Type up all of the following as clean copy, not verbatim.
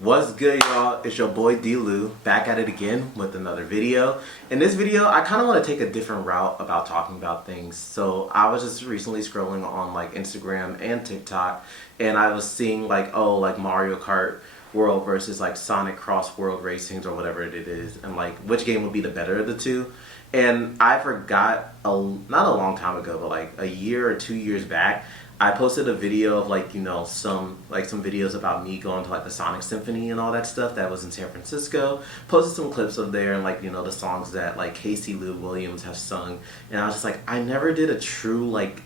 What's good, y'all? It's your boy D-Lou back at it again with another video. In this video, I kind of want to take a different route about talking about things. So I was just recently scrolling on like Instagram and TikTok, and I was seeing like, like Mario Kart World versus like Sonic Cross World Racings or whatever it is, and like which game would be the better of the two. And I forgot, not a long time ago, but like a year or 2 years back, I posted a video of some videos about me going to like the Sonic Symphony and all that stuff that was in San Francisco. Posted some clips of there and the songs that like Casey Lou Williams have sung, and I was just like, I never did a true like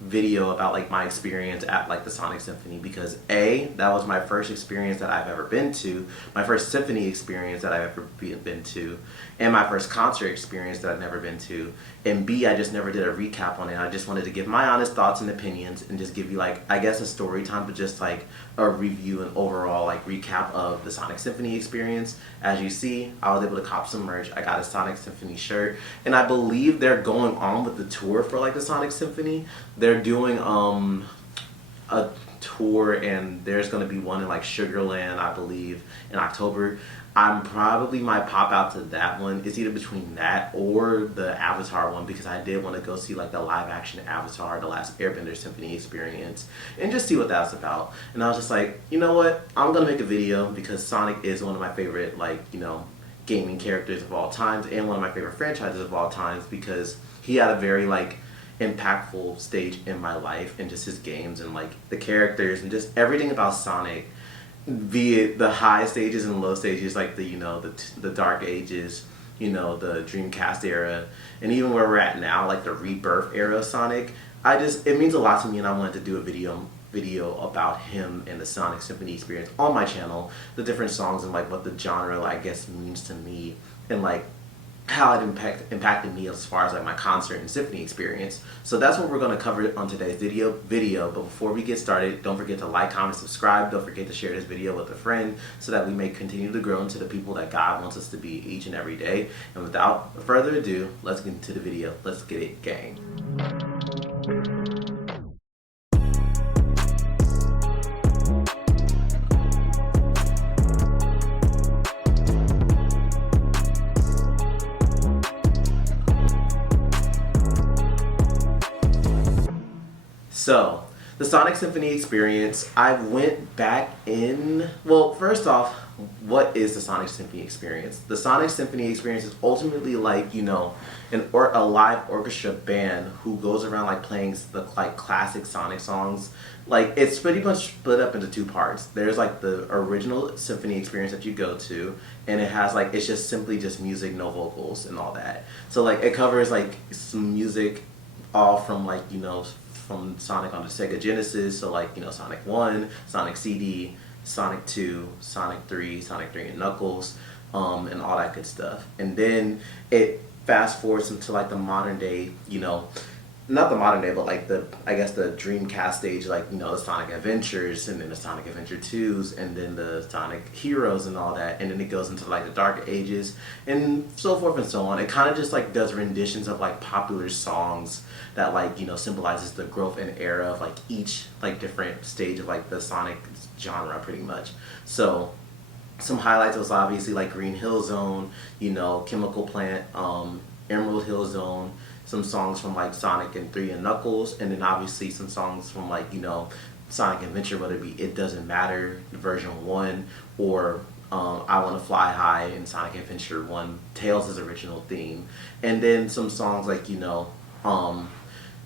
video about like my experience at like the Sonic Symphony, because that was my first experience that I've ever been to, my first symphony experience that I've ever been to, and my first concert experience that I've never been to, and B, I just never did a recap on it. I just wanted to give my honest thoughts and opinions and just give you like, I guess, a story time, but just like a review and overall like recap of the Sonic Symphony experience. As you see, I was able to cop some merch. I got a Sonic Symphony shirt, and I believe they're going on with the tour for like the Sonic Symphony. They're doing a tour, and there's going to be one in like Sugarland, I believe, in October. I'm probably might pop out to that one. It's either between that or the Avatar one, because I did want to go see like the live action Avatar, the last Airbender Symphony experience, and just see what that's about. And I was just like, you know what? I'm going to make a video because Sonic is one of my favorite gaming characters of all times, and one of my favorite franchises of all times, because he had a very impactful stage in my life, and just his games and like the characters and just everything about Sonic, be it the high stages and low stages, like the dark ages, the Dreamcast era, and even where we're at now, like the rebirth era of Sonic. It means a lot to me, and I wanted to do a video about him and the Sonic Symphony experience on my channel, the different songs and like what the genre I guess means to me, and like how it impacted me as far as like my concert and symphony experience. So that's what we're going to cover on today's video. But before we get started, don't forget to like, comment, subscribe. Don't forget to share this video with a friend so that we may continue to grow into the people that God wants us to be each and every day. And without further ado, let's get into the video. Let's get it, gang. So, the Sonic Symphony experience, I went back in, well, first off, what is the Sonic Symphony experience? The Sonic Symphony experience is ultimately like, a live orchestra band who goes around like playing the classic Sonic songs. Like, it's pretty much split up into two parts. There's like the original symphony experience that you go to, and it has it's just simply just music, no vocals and all that. So like it covers like some music all from from Sonic on the Sega Genesis, so Sonic 1, Sonic CD, Sonic 2, Sonic 3, Sonic 3 and Knuckles, and all that good stuff. And then it fast forwards into the modern day, not the modern day, but the Dreamcast stage, the Sonic Adventures, and then the Sonic Adventure 2s, and then the Sonic Heroes and all that, and then it goes into the Dark Ages, and so forth and so on. It kind of just does renditions of popular songs that symbolizes the growth and era of each different stage of the Sonic genre, pretty much. So some highlights was obviously Green Hill Zone, Chemical Plant, Emerald Hill Zone, some songs from Sonic and 3 and Knuckles, and then obviously some songs from Sonic Adventure, whether it be It Doesn't Matter version 1 or I Want to Fly High in Sonic Adventure 1, Tails' original theme. And then some songs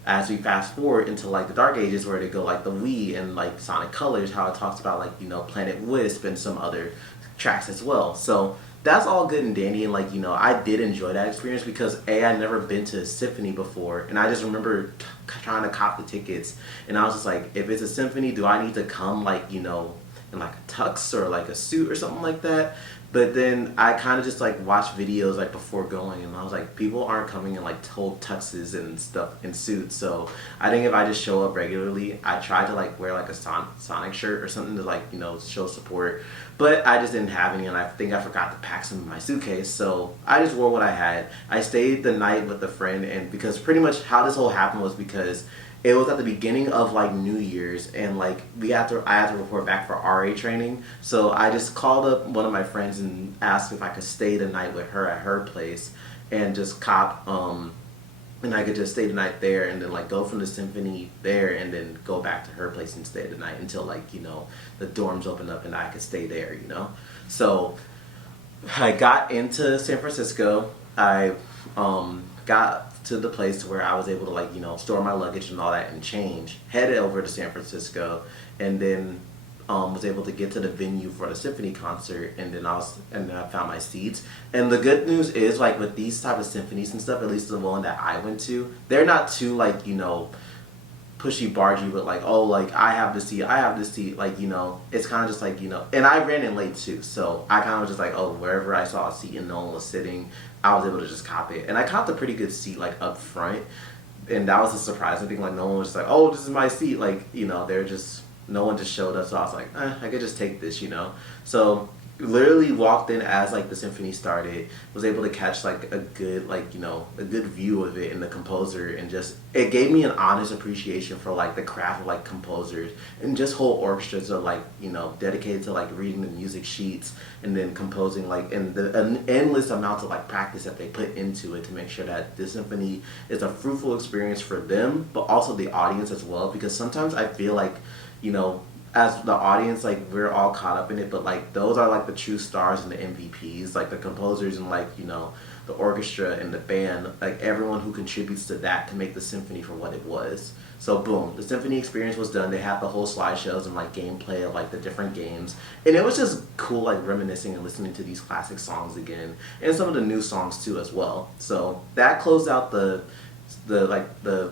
as we fast forward into the Dark Ages, where they go the Wii and Sonic Colors, how it talks about Planet Wisp and some other tracks as well. So that's all good and dandy, and I did enjoy that experience because I never been to a symphony before, and I just remember trying to cop the tickets, and I was just like, if it's a symphony, do I need to come in a tux or a suit or something like that? But then I kind of just watched videos before going, and I was like, people aren't coming in total tuxes and stuff in suits. So I think if I just show up regularly, I tried to wear a Sonic shirt or something to show support, but I just didn't have any, and I think I forgot to pack some in my suitcase. So I just wore what I had. I stayed the night with a friend, and because pretty much how this all happened was because It was at the beginning of like New Year's, and like I had to report back for RA training. So I just called up one of my friends and asked if I could stay the night with her at her place, and just and I could just stay the night there, and then like go from the symphony there, and then go back to her place and stay the night until like the dorms open up and I could stay there. So I got into San Francisco. I got to the place where I was able to like store my luggage and all that and change. Headed over to San Francisco, and then was able to get to the venue for the symphony concert, and then I found my seats. And the good news is, like, with these type of symphonies and stuff, at least the one that I went to, they're not too like pushy bargy with like, oh, like I have this seat, like it's kind of just like and I ran in late too, so I kind of was just like, oh, wherever I saw a seat and no one was sitting, I was able to just cop it. And I copped a pretty good seat like up front, and that was a surprising thing. Like, no one was just like, oh, this is my seat, like they're just, no one just showed up. So I was like, I could just take this. So literally walked in as like the symphony started, was able to catch like a good a good view of it and the composer, and just it gave me an honest appreciation for like the craft of like composers, and just whole orchestras are like dedicated to like reading the music sheets and then composing, like, and an endless amount of like practice that they put into it to make sure that this symphony is a fruitful experience for them, but also the audience as well. Because sometimes I feel like as the audience, like, we're all caught up in it, but like those are like the true stars and the MVPs, like the composers and like the orchestra and the band, like everyone who contributes to that to make the symphony for what it was. So boom, the symphony experience was done. They had the whole slideshows and like gameplay of like the different games, and it was just cool, like reminiscing and listening to these classic songs again, and some of the new songs too as well. So that closed out the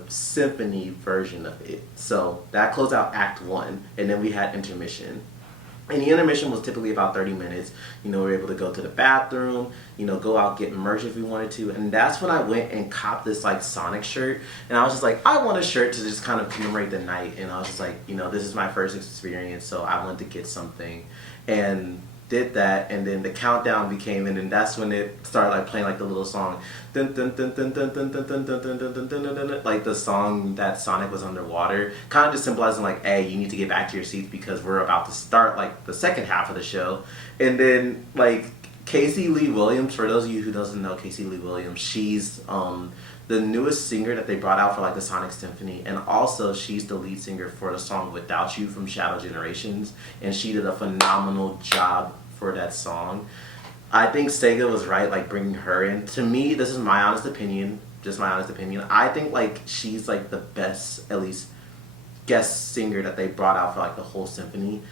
symphony version of it. So that closed out Act 1, and then we had intermission. And the intermission was typically about 30 minutes. We were able to go to the bathroom, go out, get merch if we wanted to. And that's when I went and copped this like Sonic shirt. And I was just like, I want a shirt to just kind of commemorate the night. And I was just like, this is my first experience, so I wanted to get something. And did that, and then the countdown became, and then that's when it started like playing like the little song, dun, dun, dun, dun, dun, dun, dun, dun, dun, dun, dun, dun, dun, dun, dun, like the song that Sonic was underwater, kind of just symbolizing like, hey, you need to get back to your seats because we're about to start like the second half of the show. And then like Casey Lee Williams, for those of you who doesn't know Casey Lee Williams, she's the newest singer that they brought out for like the Sonic Symphony, and also she's the lead singer for the song Without You from Shadow Generations, and she did a phenomenal job for that song. I think Sega was right, like bringing her in. To me, this is my honest opinion, just my honest opinion, I think like she's like the best, at least guest singer that they brought out for like the whole symphony,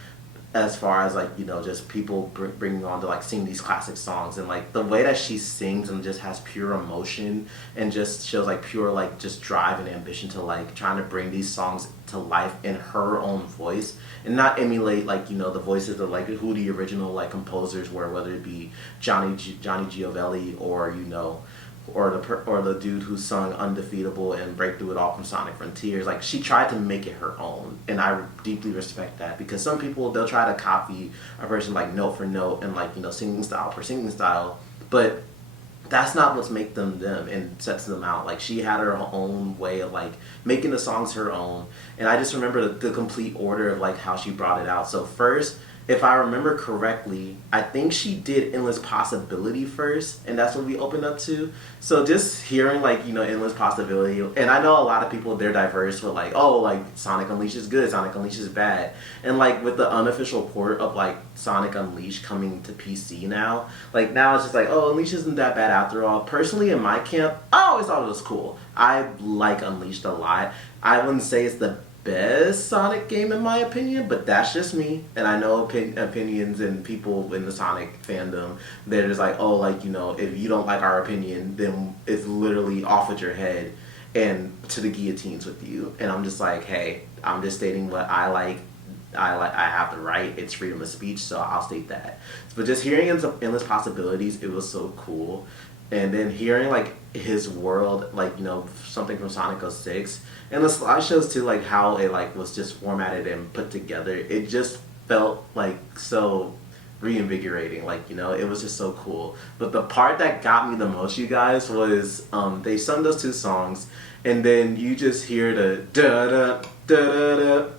as far as like just people bringing on to like sing these classic songs. And like the way that she sings and just has pure emotion and just shows like pure like just drive and ambition to like trying to bring these songs to life in her own voice, and not emulate like the voices of like who the original like composers were, whether it be Johnny Giovelli or or the dude who sung Undefeatable and Break Through It All from Sonic Frontiers. Like, she tried to make it her own, and I deeply respect that, because some people, they'll try to copy a person like note for note and like singing style for singing style, but that's not what's make them them and sets them out. Like, she had her own way of like making the songs her own, and I just remember the complete order of like how she brought it out. So first, if I remember correctly, I think she did Endless Possibility first, and that's what we opened up to. So just hearing like Endless Possibility, and I know a lot of people, they're diverse with like, oh, like Sonic Unleashed is good, Sonic Unleashed is bad, and like with the unofficial port of like Sonic Unleashed coming to PC now, like now it's just like, oh, Unleashed isn't that bad after all. Personally, in my camp, I always thought it was cool. I like Unleashed a lot. I wouldn't say it's the best Sonic game in my opinion, but that's just me. And I know opinions and people in the Sonic fandom, they're just like, oh, like if you don't like our opinion, then it's literally off with your head and to the guillotines with you. And I'm just like, hey, I'm just stating what I like. I have the right. It's freedom of speech, so I'll state that. But just hearing Endless Possibilities, it was so cool. And then hearing like his world, like something from Sonic 06, and the slideshows too, like how it like was just formatted and put together, it just felt like so reinvigorating. Like it was just so cool. But the part that got me the most, you guys, was they sung those two songs, and then you just hear the da da da da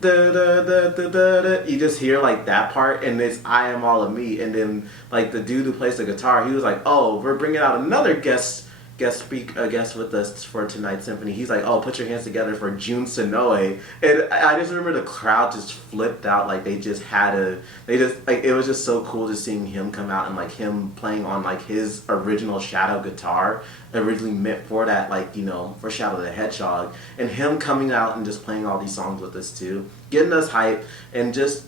da da da da da da. You just hear like that part, and it's "I Am All of Me," and then like the dude who plays the guitar, he was like, "Oh, we're bringing out another guest with us for tonight's symphony." He's like, "Oh, put your hands together for Jun Sonoe," and I just remember the crowd just flipped out, like they just like it was just so cool just seeing him come out and like him playing on like his original Shadow guitar, originally meant for that, like, you know, for Shadow the Hedgehog, and him coming out and just playing all these songs with us too, getting us hype and just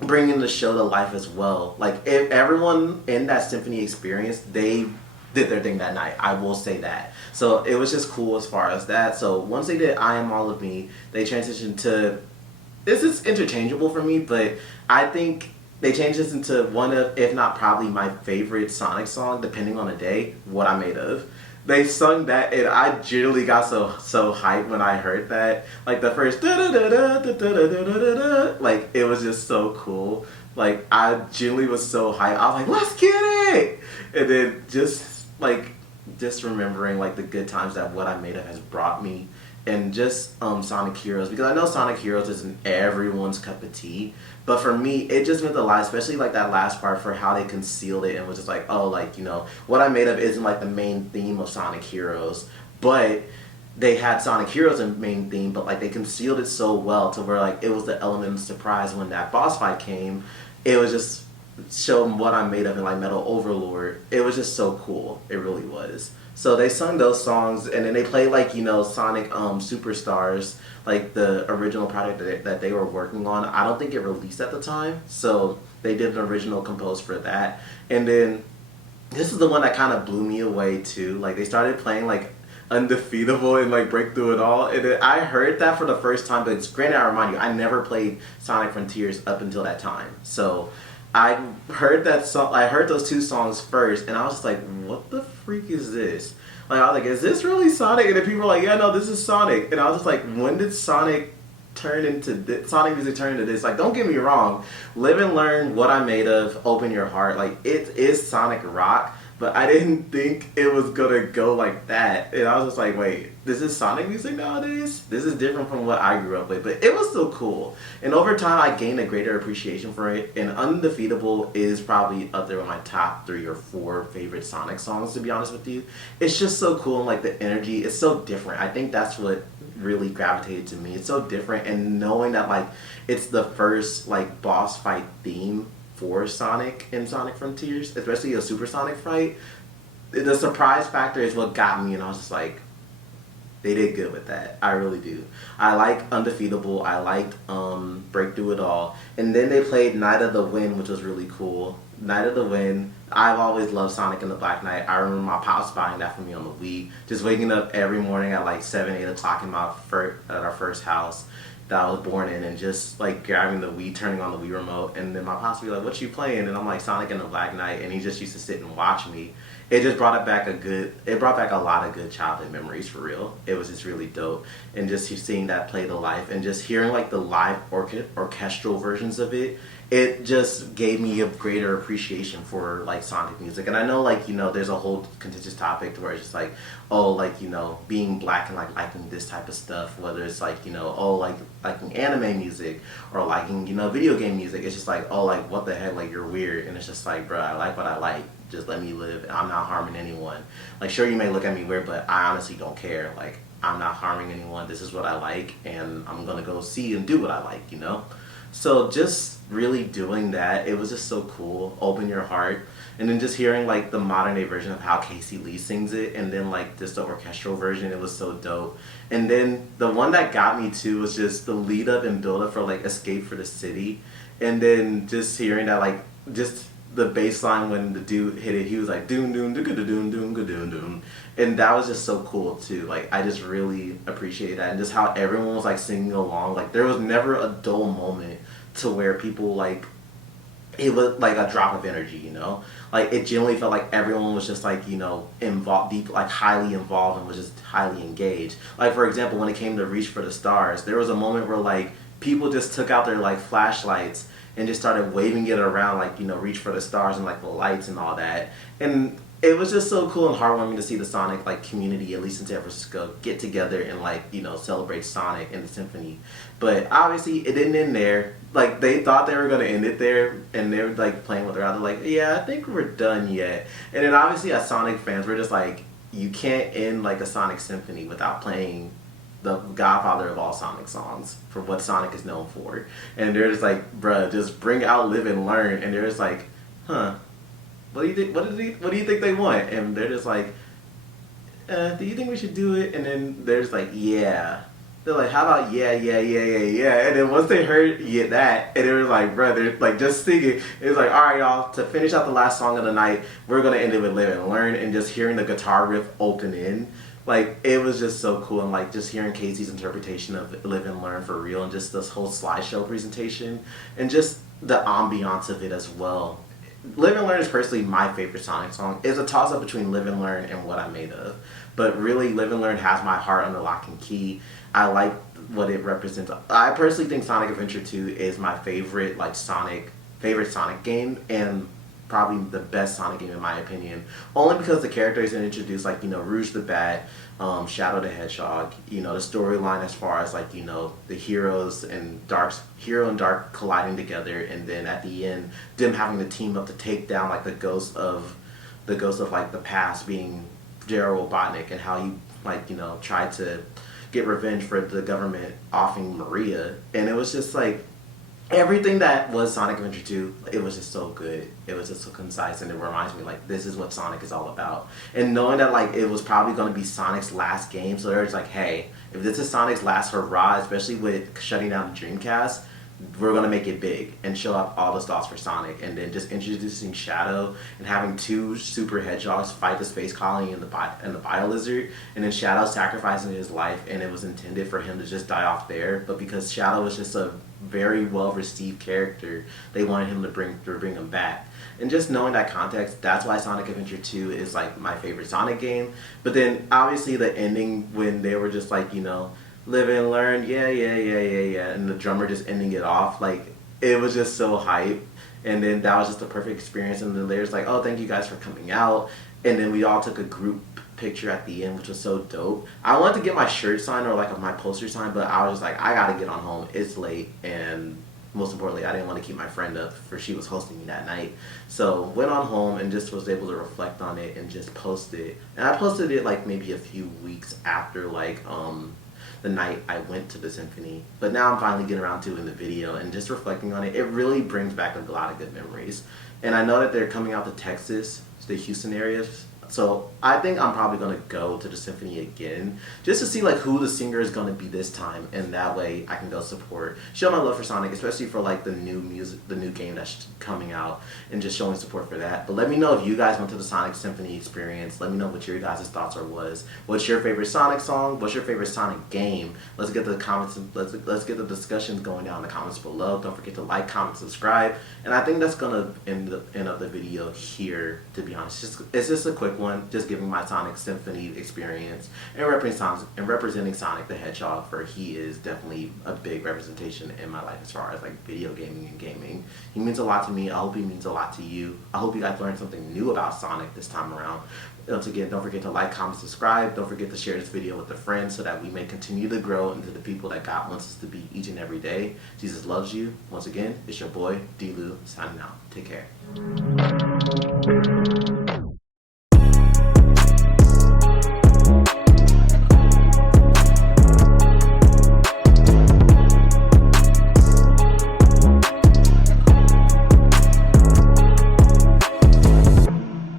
bringing the show to life as well. Like, if everyone in that symphony experience, they did their thing that night. I will say that. So it was just cool as far as that. So once they did "I Am All of Me," they transitioned to, this is interchangeable for me, but I think they changed this into one of, if not probably my favorite Sonic song, depending on the day, "What I'm Made Of." They sung that, and I generally got so hyped when I heard that. Like the first da da da da da da da da da, like it was just so cool. Like I genuinely was so hyped. I was like, "Let's get it!" And then just remembering like the good times that "What I Made Of" has brought me, and just Sonic Heroes, because I know Sonic Heroes isn't everyone's cup of tea, but for me it just meant a lot, especially like that last part for how they concealed it and was just like, oh, like, you know, "What I Made Of" isn't like the main theme of Sonic Heroes, but they had Sonic Heroes in main theme, but like they concealed it so well to where like it was the element of surprise when that boss fight came. It was just show them "What I'm Made Of" and like Metal Overlord. It was just so cool. It really was. So they sung those songs, and then they played like, you know, Sonic Superstars, like the original project that they were working on. I don't think it released at the time, so they did an original composed for that. And then this is the one that kind of blew me away too. Like they started playing like Undefeatable and like Break Through It All, and then I heard that for the first time. But it's, granted, I remind you, I never played Sonic Frontiers up until that time, so I heard that song. I heard those two songs first, and I was just like, "What the freak is this?" Like I was like, "Is this really Sonic?" And then people were like, "Yeah, no, this is Sonic." And I was just like, "When did Sonic turn into this? Sonic music turn into this?" Like, don't get me wrong, "Live and Learn," "What I'm Made Of," "Open Your Heart," like it is Sonic rock. But I didn't think it was gonna go like that, and I was just like, "Wait, this is Sonic music nowadays? This is different from what I grew up with." But it was still cool, and over time I gained a greater appreciation for it. And "Undefeatable" is probably up there with my top 3 or 4 favorite Sonic songs, to be honest with you. It's just so cool, and like the energy is so different. I think that's what really gravitated to me. It's so different, and knowing that like it's the first like boss fight theme for Sonic in Sonic Frontiers, especially a Super Sonic fight, the surprise factor is what got me, and I was just like, they did good with that. I really do. I like Undefeatable. I liked Break Through It All, and then they played Night of the Wind, which was really cool. Night of the Wind. I've always loved Sonic and the Black Knight. I remember my pops buying that for me on the Wii. Just waking up every morning at like 7, 8 o'clock in at our first house that I was born in, and just like grabbing the Wii, turning on the Wii remote, and then my pops would be like, "What you playing?" And I'm like, "Sonic and the Black Knight," and he just used to sit and watch me. It just brought back a lot of good childhood memories, for real. It was just really dope, and just seeing that play to life, and just hearing like the live orchestral versions of it, it just gave me a greater appreciation for like Sonic music. And I know, like, you know, there's a whole contentious topic where it's just like, oh, like, you know, being black and like liking this type of stuff, whether it's like, you know, oh, like liking anime music or liking, you know, video game music. It's just like, oh, like, what the heck, like, you're weird. And it's just like, bro, I like what I like. Just let me live. I'm not harming anyone. Like, sure, you may look at me weird, but I honestly don't care. Like, I'm not harming anyone. This is what I like, and I'm gonna go see and do what I like, you know? So just really doing that, it was just so cool. Open Your Heart. And then just hearing like the modern day version of how Casey Lee sings it, and then like just the orchestral version, it was so dope. And then the one that got me too was just the lead up and build up for like Escape for the City. And then just hearing that, like, just the bass line when the dude hit it, he was like doom doom doom doom doom doom doom, and that was just so cool too. Like, I just really appreciate that, and just how everyone was like singing along. Like, there was never a dull moment to where people like, it was like a drop of energy, you know? Like, it generally felt like everyone was just like, you know, involved, deep, like highly involved, and was just highly engaged. Like, for example, when it came to Reach for the Stars, there was a moment where like people just took out their like flashlights and just started waving it around, like, you know, Reach for the Stars and like the lights and all that. And it was just so cool and heartwarming to see the Sonic like community, at least in San Francisco, get together and like, you know, celebrate Sonic and the Symphony. But obviously it didn't end there. Like they thought they were gonna end it there, and they were like playing with around. They're like, yeah, I think we're done yet. And then obviously as Sonic fans, we're just like, you can't end like a Sonic Symphony without playing the godfather of all Sonic songs for what Sonic is known for. And they're just like, bruh, just bring out Live and Learn. And they're just like, huh. What do you think? What do you think they want? And they're just like, do you think we should do it? And then they're just like, yeah. They're like, how about yeah. And then once they heard that, and they were like, bro, they're like just singing. It was like, all right, y'all, to finish out the last song of the night, we're gonna end it with Live and Learn. And just hearing the guitar riff open in, like it was just so cool. And like just hearing Casey's interpretation of Live and Learn for real, and just this whole slideshow presentation, and just the ambiance of it as well. Live and Learn is personally my favorite Sonic song. It's a toss-up between Live and Learn and What I'm Made Of. But really, Live and Learn has my heart under lock and key. I like what it represents. I personally think Sonic Adventure 2 is my favorite Sonic game, and probably the best Sonic game in my opinion. Only because the characters are introduced, like, you know, Rouge the Bat, Shadow the Hedgehog, you know, the storyline as far as like, you know, the hero and Dark colliding together, and then at the end them having to team up to take down like the ghost of like the past, being Gerald Robotnik, and how he, like, you know, tried to get revenge for the government offing Maria. And it was just like everything that was Sonic Adventure 2, it was just so good. It was just so concise, and it reminds me, like, this is what Sonic is all about. And knowing that, like, it was probably going to be Sonic's last game, so they're just like, hey, if this is Sonic's last hurrah, especially with shutting down the Dreamcast, we're going to make it big and show off all the stars for Sonic. And then just introducing Shadow and having two super hedgehogs fight the space colony and the Bio-Lizard, and then Shadow sacrificing his life, and it was intended for him to just die off there, but because Shadow was just a very well received character, they wanted him to bring him back. And just knowing that context, that's why Sonic Adventure 2 is like my favorite Sonic game. But then obviously the ending, when they were just like, you know, Live and Learn, yeah, and the drummer just ending it off, like, it was just so hype. And then that was just the perfect experience. And then there's like, oh, thank you guys for coming out. And then we all took a group picture at the end, which was so dope. I wanted to get my shirt signed or like my poster signed, but I was just like, I gotta get on home, it's late. And most importantly, I didn't want to keep my friend up, for she was hosting me that night. So went on home and just was able to reflect on it and just post it. And I posted it like maybe a few weeks after like the night I went to the Symphony. But now I'm finally getting around to doing the video and just reflecting on it. It really brings back a lot of good memories. And I know that they're coming out to Texas, to the Houston area. So I think I'm probably going to go to the Symphony again, just to see like who the singer is going to be this time, and that way I can go support, show my love for Sonic, especially for like the new music, the new game that's coming out, and just showing support for that. But let me know if you guys went to the Sonic Symphony experience. Let me know what your guys' thoughts was. What's your favorite Sonic song? What's your favorite Sonic game? Let's get the comments. Let's get the discussions going down in the comments below. Don't forget to like, comment, subscribe. And I think that's gonna end of the video here. To be honest, it's just a quick one, just giving my Sonic Symphony experience and representing Sonic the Hedgehog, for he is definitely a big representation in my life as far as like video gaming and gaming. He means a lot to me. I hope he means a lot to you. I hope you guys learned something new about Sonic this time around. Once again, don't forget to like, comment, subscribe. Don't forget to share this video with a friend so that we may continue to grow into the people that God wants us to be each and every day. Jesus loves you. Once again, it's your boy, D-Lou, signing out. Take care.